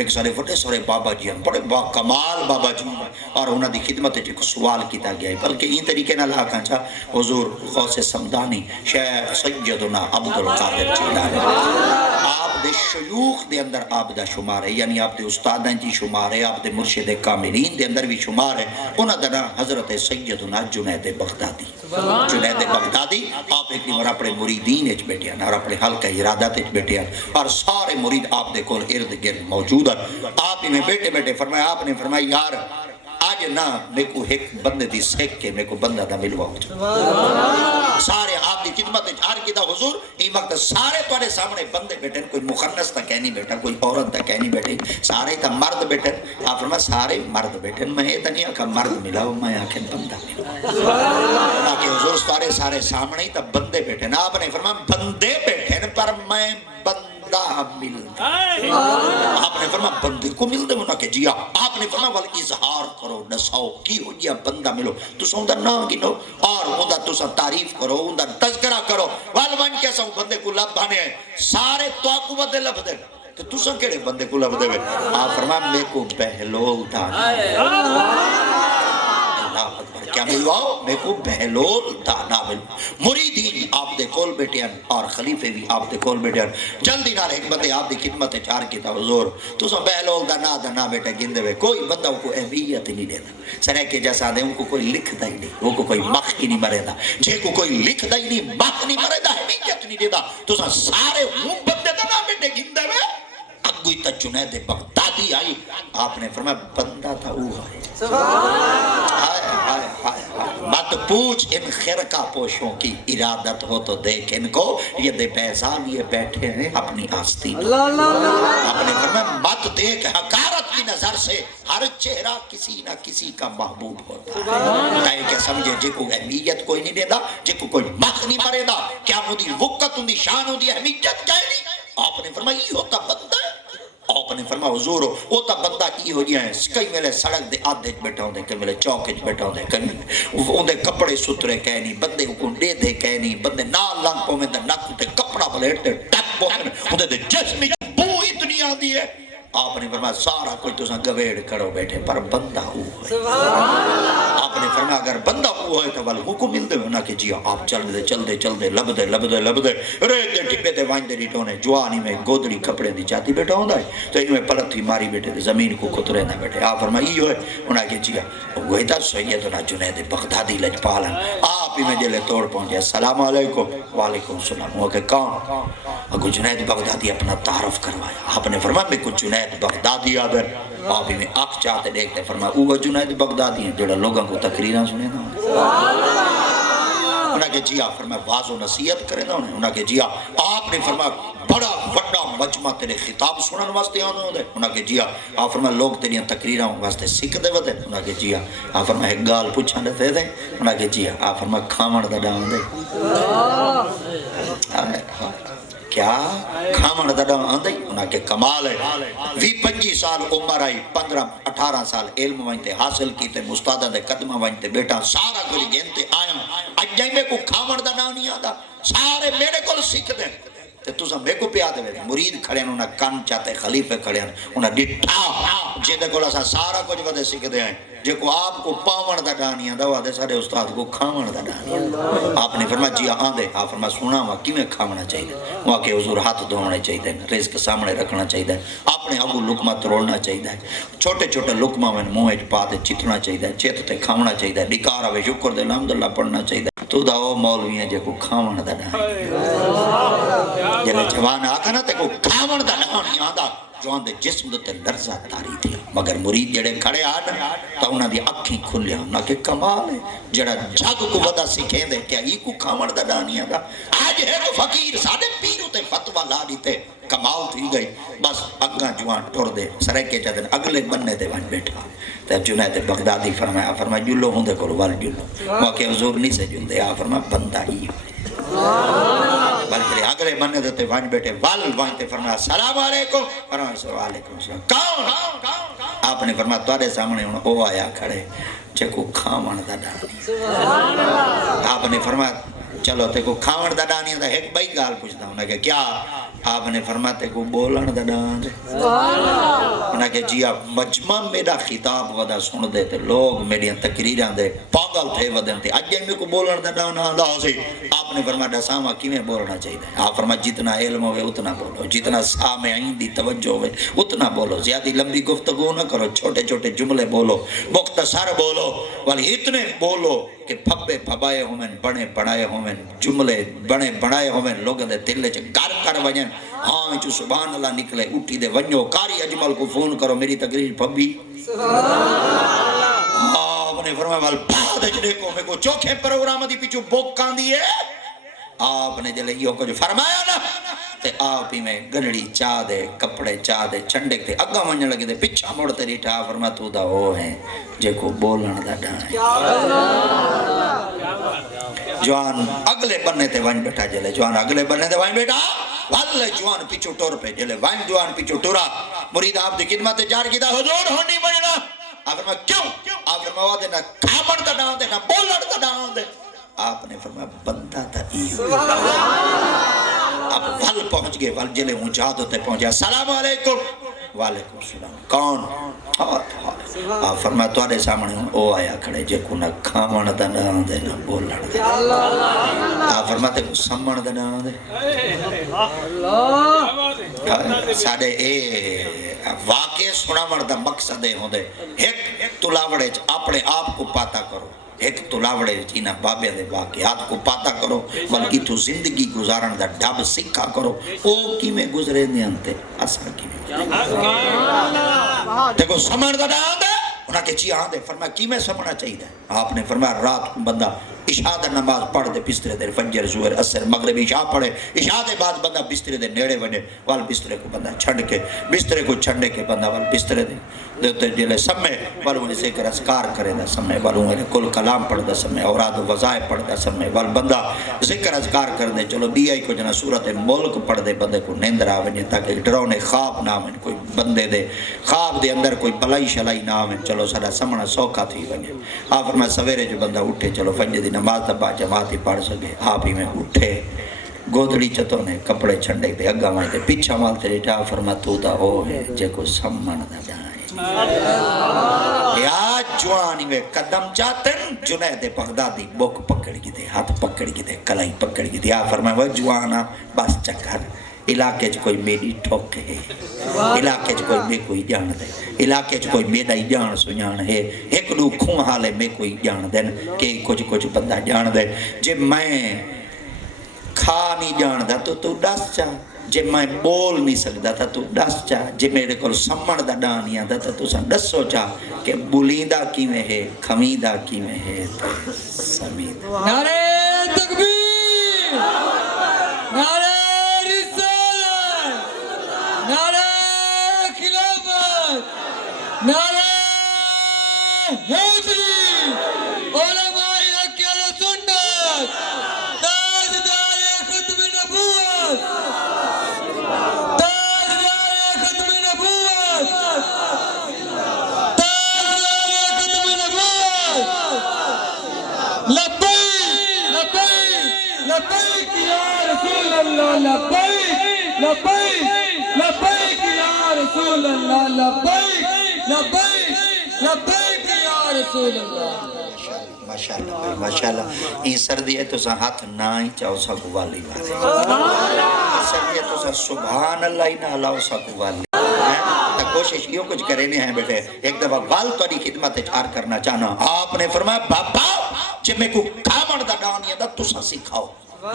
ایک سارے وڈے سارے بابا جی ہیں بڑے با کمال بابا جی ہیں اور انہوں دی خدمت جو سوال کیتا گیا ہے بلکہ یہ طریقے نہ لاکھاں چاہ حضور غوث سمدانی شیخ سیدنا عبدالقادر جیلانی آپ دے شیوخ دے اندر آپ دا شمار ہے یعنی آپ دے استادیں جی شمار ہے آپ دے مرشد کاملین دے اندر بھی شمار ہے انہوں دا حضرت سیدنا جنید بغدادی جنید بغدادی آپ ایک نمبر اپنے مریدین اچ بیٹھے ہیں اور اپنے حلقہ ارادت اچ بیٹھے ہیں اور سارے مرید آپ دے کول ارد گرد موجود ہیں آپ ہی میں بیٹھے بیٹھے فرمایا آپ نے فرمایا یار آج نا میں کو ایک بندے دی سیکھ کے میں کو بندہ دا ملوا ہو جائے سارے آپ دی خدمت چار کی دا حضور یہ وقت سارے توڑے سامنے بندے بیٹھے کوئی مخنث تا کہنی بیٹھا کوئی عورت تا کہنی بیٹھے سارے تا مرد بیٹھے آپ فرما سارے مرد بیٹھے میں یہ تا نہیں آکھا مرد ملاو میں آکھیں بندہ ملاو تاکہ حضور سارے سامنے تا بندے بیٹھے آپ نے فرما بندے بیٹھے پر میں بندہ ملتا آپ نے فرما بندے کو مل دے انہا کہ جیا آپ نے فرما وال اظہار کرو نساؤ کی ہو جیا بندہ ملو تو سا اندر نام گنو اور اندر تو سا تعریف کرو اندر تذکرہ کرو والوان کیسا ہوں بندے کو لب بھانے ہیں سارے توقع بدے لب دے تو سا کیڑے بندے کو لب دے آپ فرما میں کو بہلول دانا کیا ملواؤ میں کو بہلول دانا ملو مریدین آپ دے کول بیٹے ہیں اور خلیفے بھی آپ دے کول بیٹے ہیں جلدی نال حکمت آپ دی خدمت چار کی تا حضور تو سا بہلول دانا بیٹے گندے ہوئے کوئی بندہ ان کو اہمیت نہیں دیتا سرے کے جیسا دے ان کو کوئی لکھ دا ہی نہیں وہ کو کوئی مخ ہی نہیں مرے دا جے کو کوئی لکھ دا ہی نہیں مخ نہیں مرے دا اہمیت نہیں دیتا تو سا سارے ہوں بندے دانا بیٹے گندے ہوئے اگوی تا جنید بغدادی آئی آپ نے فرمایا بندہ تھا وہ مت پوچھ ان خرقہ پوشوں کی ارادت ہو تو دیکھ ان کو یہ دے بیزان یہ بیٹھے ہیں اپنی آستین آپ نے فرمایا مت دیکھ حقارت کی نظر سے ہر چہرہ کسی نہ کسی کا محبوب ہوتا ہے تاہی کہ سمجھے جے کو اہمیت کوئی نہیں دے دا جے کو کوئی مخ نہیں مرے دا کیا مودی وقت اندی شان اندی اہمیت کہہ نہیں آپ نے فرمایا یہ ہوتا بندہ آپ نے فرمایا حضور وہ تا بندہ کی ہو جائے کئی میلے سڑک دے آدھے بیٹھا ہوں دے کئی میلے چوکے بیٹھا ہوں دے کئی ان دے کپڑے سترے کہنی بندے کو دے دے کہنی بندے نال لنگ پو میں دے نک تے کپڑا بلیٹے ٹپ پو میں ان دے جسمی بو اتنی آدھی ہے آپ نے فرمایا سارا کوئی تو ساں گویڑ کرو بیٹھے پر بندہ ہو ہے آپ نے فرمایا اگر بندہ ہو ہے تو والوں کو مل دے ہونا کہ جی آپ چل دے لب دے ریت دے ٹپے دے وائن دے ریٹونے جوانی میں گودڑی کپڑے دی چاہتی بیٹھا ہوں دائے تو انہوں میں پلت ہی ماری بیٹھے دے زمین کو کترے نہ بیٹھے آپ فرمایا یہ ہے انہوں کہ جی وہی تا سیدنا جنید بغدادی لجپالن آپ ہی میں جلے توڑ پہنچے السلام علیکم وعلیکم السلام وہ کہ کون اگو جنید بغدادی اپنا تعارف کروایا آپ نے فرمایا میں کچھ جنید بغدادی آدھر آپ ہی میں آنکھ چاہتے دیکھتے فرمایا اوہ جنید بغدادی ہیں جڑا لوگوں کو تقریرہ سنے نا انہوں کہ جی آپ فرمایا واضح و نصیحت کرے نا انہوں کہ جی آپ نے فرمایا بڑا وڈا مجمع تیرے خطاب سنن واسطے آنے ہوں دے انہوں کہ جی آپ فرمایا لوگ تیریاں تقریرہ واسطے سکھ دے ودے انہوں کہ جی آپ فرمایا ایک گال پوچھا دے دے انہوں کہ جی آپ فرمایا کھامن دا ڈاؤن دے کیا کھامن دا ڈاؤن دے انہوں کہ کمال ہے 20-25 سال عمر آئی 15-18 سال علم وانتے حاصل کیتے مستادہ دے قدمہ وانتے بیٹا سارا کوئی گھنتے آئیں اجائی میں کو کھامن دا ڈاؤن نہیں آدھا سارے میرے کو سکھ دیں تو سا میں کو پہ آدھے ہوئے مرید کھڑے ہیں انہوں کان چاہتے خلیفے کھڑے ہیں انہوں ڈٹھا جیدے کو لسا سارا کچھ ودے سکھ دے ہیں جے کو آپ کو پاون دا ڈانیاں دا وادے سارے استاد کو کھامن دا ڈانیاں آپ نے فرمایا جی آندے آپ فرمایا سونا ہوا کیوں کھامنا چاہیے وہاں کے حضور ہاتھ دھونے چاہیے رزق سامنے رکھنا چاہیے اپنے ابو لکمہ ترولنا چاہیے چھوٹے چھوٹے لکمہ میں موہج پاتے چتنا چاہیے چیت تے کھامنا چاہیے ڈکارا وے شکر دے الحمدللہ پڑھنا چاہیے تو دا وہ مولوی ہیں جے کو کھامن دا ڈانیاں جلے جوان آکا نا تے کو کھامن دا ڈانیاں آدھا جوان دے جسم دے لرزہ تاری تھی مگر مرید جڑے کھڑے آنا تو انہاں دی اکھیں کھلیا انہاں کے کمال ہے جڑا جگ کو ودا سکھیں دے کیا یہ کو کھامن دا ڈانیاں دا آج ہے تو فقیر ساڑھے پیرو تے فتوہ لا دیتے کمال تھی گئی بس اگاں جوان ٹور دے سرے کے چاہتے اگلے بننے دے وہاں بیٹھا تو جنید بغدادی فرمایا جلو ہوں دے کرو وال جلو وہاں کے حضور نہیں سے جن دے فرمایا بندہ ہی ہوئے بلکہ اگلے بننے دیتے وہاں بیٹھے وال وہاں تے فرمایا السلام علیکم فرمایا وعلیکم السلام کون آپ نے فرمایا تارے سامنے وہ آیا کھڑے چکو کھامن دا ڈانی آپ نے فرمایا چلو تے کو کھاون دا ڈانی دا ایک بھائی گال پوچھتا ہوں کہ کیا آپ نے فرمایا تے کو بولن دا ڈان انہاں کہ جی آپ مجمع میرا خطاب ودا سن دے تے لوگ میری تقریراں دے پاگل تھے ودن تے اج میں کو بولن دا ڈانا اللہ سے آپ نے فرمایا دساواں کیویں بولنا چاہیے آپ فرمایا جتنا علم ہوے اتنا بولو جتنا سامعین دی توجہ ہوے اتنا بولو زیادہ لمبی گفتگو نہ کرو چھوٹے چھوٹے جملے بولو مختصر بولو ولی اتنے بولو کہ پھبے پھبائے ہوئیں بڑے بڑھائے ہوئیں جملے بڑے بڑھائے ہوئیں لوگوں دے دل چ گر کر وجن ہاں چو سبحان اللہ نکلے اٹھی دے ونجو کاری اجمل کو فون کرو میری تقریر پھبی آپ نے فرمایا وال بعد اجڑے کو میں کو چوکھے پروگرام دی پیچھو بوکاں دیئے آپ نے جلے یہ کچھ فرمایا نا تے آپ ہی میں گنڑی چاہ دے کپڑے چاہ دے چھنڈے تے اگا ونجن لگے دے پچھا موڑ تے ریٹھا فرمایا تو دا وہ ہے جے کو بولن دا ڈائیں جوان اگلے بننے تے وائن بیٹھا جلے جوان اگلے بننے تے وائن بیٹھا واللے جوان پیچھو ٹور پہ جلے وائن جوان پیچھو ٹورا مرید آپ دی خدمت جار کی دا حضور ہونی بننا آپ فرمایا کیوں آپ فرمایا وہ دینا کھامن دا ڈاؤں دے نا بولن دا ڈاؤں دے آپ نے فرمایا بندہ تا ایو اب ول پہنچ گئے ول جلے مجادوں تے پہنچے السلام علیکم وعلیکم السلام کون آپ فرمایا توڑے سامنے او آیا کھڑے جے کو نہ کھامن دا ڈاؤں دے نا بولن دا آپ فرمایا تے کو سمن دا ڈاؤں دے ساڑے اے واقعی سنا مردہ مقصد ہوں دے ایک تلاوڑے اپنے آپ کو پاتا کرو ایک تلاوڑے جینا بابے دے واقعات کو پاتا کرو بلکہ تو زندگی گزارن دا ڈب سکھا کرو او کی میں گزرے نہیں انتے اسا کی میں دیکھو سمن دا ڈاؤں دے انہاں کے چی آن دے فرمایا کی میں سمنا چاہیے دے آپ نے فرمایا رات کو بندہ عشاء دا نماز پڑھ دے بسترے دے فجر زہر عصر مغرب عشاء پڑھے عشاء دے بعد بندہ بسترے دے نیڑے ونے وال بسترے کو بندہ چھڑ کے بسترے کو چھڑنے کے بندہ وال بسترے دے دیتے جلے سمے والوں نے ذکر اذکار کرے دا سمے والوں نے کل کلام پڑھ دا سمے اوراد و وظائف پڑھ دا سمے وال بندہ ذکر اذکار کر دے چلو بی آئی کو جنا صورت ملک پڑھ دے بندے کو نیندر آویں تاکہ ڈرونے خواب نہ آویں کوئی بندے دے خواب دے اندر کوئی بلائی شلائی نہ آویں چلو سارا سمنا سوکھا تھی ونے آپ فرمایا سویرے جو بندہ اٹھے چلو فجر دی نماز دبا جماعت ہی پڑھ سکے آپ ہی میں اٹھے گودڑی چتوں نے کپڑے چھنڈے دے اگا مائے دے پیچھا مالتے ریٹا فرما تو دا ہو ہے جے کو سمن دا جائے یا جوانی میں قدم چاہتن جنید بغدادی بوک پکڑ گی دے ہاتھ پکڑ گی دے کلائی پکڑ گی دے آپ فرمائے وہ جوانا بس چکر علاقے کوئی میری ٹھوکے ہے علاقے کوئی میں کوئی جان دے علاقے کوئی میرا ہی جان سنجان ہے ایک دو کھوں حالے میں کوئی جان دے کہ کچھ بندہ جان دے جے میں کھا نہیں جان دا تو ڈس چاہ جے میں بول نہیں سکتا تھا تو ڈس چاہ جے میرے کو سمن دا ڈانی آتا تھا تو سن ڈس سوچا کہ بولیندہ کی میں ہے خمیدہ کی میں ہے سمید نعرہ تکبیر نعرہ رسالت نعرہ خلافت نعرہ حیدری علماء اکیل سنت تاجدار ختم نبوت تاجدار ختم نبوت تاجدار ختم نبوت لبیک لبیک لبیک یا رسول اللہ لبیک لبیک لبیک یا رسول اللہ لبیک لبیک لبیک یا رسول اللہ ماشاءاللہ ماشاءاللہ این سردی ہے تو سا ہاتھ نہ ہی چاہو سا گوالی والے این سردی ہے تو سا سبحان اللہ ہی نہ اللہ سا گوالی تا کوشش یہ کچھ کرے نہیں ہیں بیٹے ایک دفعہ وال توڑی خدمت چار کرنا چاہنا آپ نے فرمایا بابا جب میں کو کامن دا ڈانی دا تو سا سکھاؤ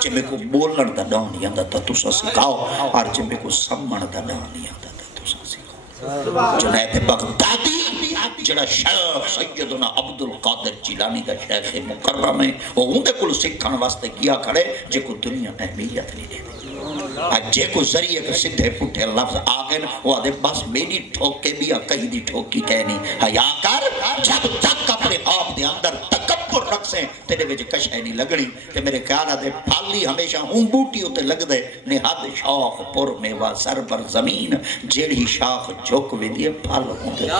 جب میں کو بولن دا ڈانی دا تو سا سکھاؤ اور جب میں کو سمن دا ڈانی دا تو سا سکھاؤ جنید بغدادی جڑا شیخ سیدنا عبدالقادر جیلانی دا شیخ مکرم ہے وہ اندے کل سکھان واسطے کیا کھڑے جے کو دنیا اہمیت نہیں دے دے آج جے کو ذریعے کے سدھے پٹھے لفظ آگن وہ آدھے بس میری ٹھوکے بھی کہیں دی ٹھوکی کہنی حیا کر جب تک اپنے آپ دے اندر تکبر رکھ سے تیرے ویچ کشے نہیں لگنی تے میرے خیالہ دے پھالی ہمیشہ ہوں بوٹی ہوتے لگ دے نہاد شاخ پر میوہ سر پر زمین جیڑی شاخ جھوک وے دیے پھال ہوتے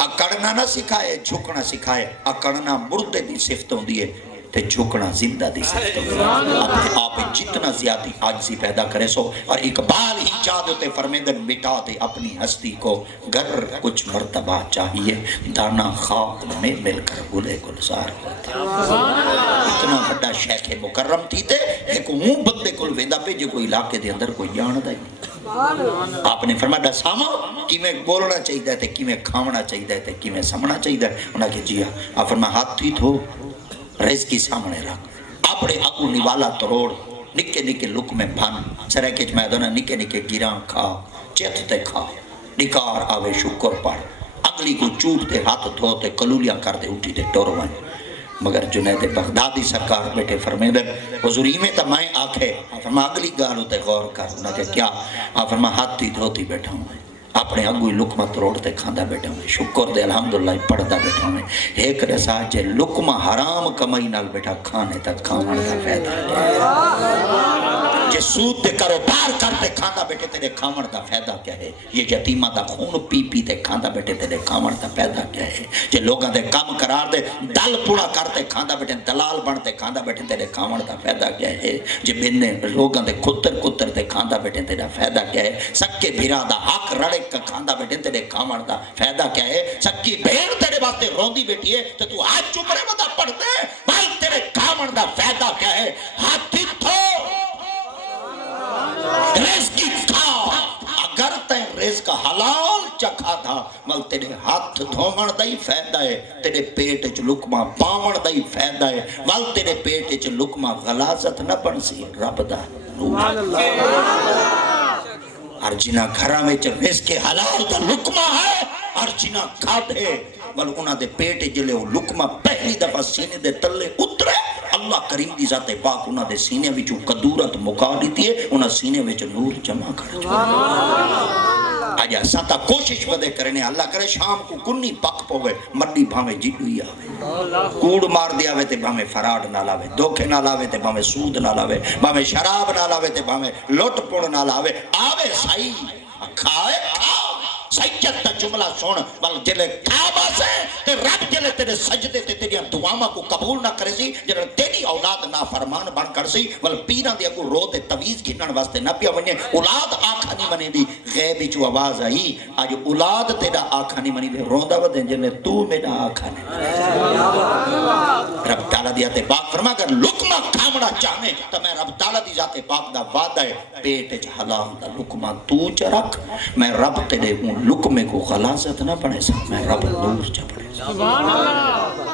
اکڑنا نہ سکھائے جھکنا سکھائے اکڑنا مردے دی صفت ہوں دیئے تے جھکنا زندہ دی سکتے اپنے آپ جتنا زیادہ عاجزی پیدا کرے سو. اور اقبال ہی چاہ دیتے فرمیدن مٹا دے اپنی ہستی کو گر کچھ مرتبہ چاہیے دانا خاک میں مل کر گلے گلزار ہوتے. اتنا بڑا شیخ مکرم تھی تے ایک ہوں بندے کل ویندہ پہ جو کوئی علاقے دے اندر کوئی جاندہ ہی. آپ نے فرمایا دساما کی میں بولنا چاہیے تھے کی میں کھاونا چاہیے تھے کی میں سمنا چاہیے. انہاں کہ جی آپ فرمایا ہاتھ ہی تھو رزق کی سامنے رکھ اپنے اگو نوالا تروڑ نکے نکے لک میں بھن سرے میں دونا نکے نکے گیران کھا چیت تے کھا نکار آوے شکر پڑ اگلی کو چوٹ تے ہاتھ دھوتے کلولیاں کر دے اٹھی تے ٹوروائیں. مگر جنید بغدادی سرکار بیٹے فرمیدن حضوری میں تا میں آکھے فرما اگلی گالوں تے غور کر. انہاں کہ کیا فرما ہاتھ ہی دھوتی بیٹھا ہوں اپنے اگوی لکمہ تروڑتے کھاندہ بیٹھا ہوں شکر دے الحمدللہ پڑھدا بیٹھا ہوں. ایک رسا جے لکمہ حرام کمائی نال بیٹھا کھانے تک کھاوان دا فائدہ جے سود دے کرو پار کرتے کھاندہ بیٹھے تیرے کھاوان دا فائدہ کیا ہے. یہ یتیمہ دا خون پی پی تے کھاندہ بیٹھے تیرے کھاوان دا فائدہ کیا ہے. جے لوگاں دے کام قرار دے دل پوڑا کرتے کھاندہ بیٹھے دلال بنتے کھاندہ بیٹھے تیرے کھاوان دا فائدہ کیا ہے. جے بننے لوگاں دے کتر تے کھاندہ بیٹھے تیرا فائدہ کیا ہے. سکے بھیرا دا حق رڑے کھاندہ بیٹھے تیرے کھاوان دا فائدہ کیا ہے. سکی بھیڑ تیرے واسطے روندی بیٹھی ہے تو تو ہاتھ چپرے مدہ پڑھ دے بھائی تیرے کھاوان دا فائدہ کیا ہے. ہاتھی تھو رزق کی کھا اگر تین رزق حلال چکھا تھا مل تیرے ہاتھ دھومن دا ہی فائدہ ہے. تیرے پیٹ چ لکمہ پاون دا ہی فائدہ ہے. مل تیرے پیٹ چ لکمہ غلاظت نہ بن سی رب دا اور جنہ گھرہ میں رزق حلال دا لکمہ ہے اور جنہ کھاتے بل انہاں دے پیٹ جلے وہ لکمہ پہلی دفعہ سینے دے تلے اترے اللہ کریم دی ذات پاک انہاں دے سینے وچوں قدورت مکا دیتی ہے انہاں سینے وچ نور جمع کر آجا ساتا کوشش ودے کرنے اللہ کرے شام کو کنی پک پوے مڈی بھامے جیڈوئی آوے کوڑ مار دیا وے تے بھامے فراڈ نہ لاوے دھوکے نہ لاوے تے بھامے سود نہ لاوے بھامے شراب نہ لاوے تے بھامے لوٹ پوڑ نہ لاوے آوے سائی کھائے کھاؤ سجد تا جملہ سون بل جلے کعبہ سے تے رب جلے تیرے سجدے تے تیریاں دعاواں کو قبول نہ کرے سی جلے تیری اولاد نافرمان بن کر سی بل پیران دیا کو رو تے تویز گھنن واسطے نہ پیا ونجے اولاد آنکھا نہیں منی دی غیبی چو آواز آئی آج اولاد تیرا آنکھا نہیں منی دی روندہ ودیں جلے تو میرا آنکھا نہیں رب تعالیٰ دیا تے پاک فرما کر لکمہ کھامڑا چاہنے تو میں رب تعالیٰ دی ذات پاک دا وعدہ ہے پیٹ چ حلال دا لکمہ تو چ رکھ میں رب تیرے ہوں لکمے کو غلاظت نہ پڑے سا میں رب نور چ پڑے سا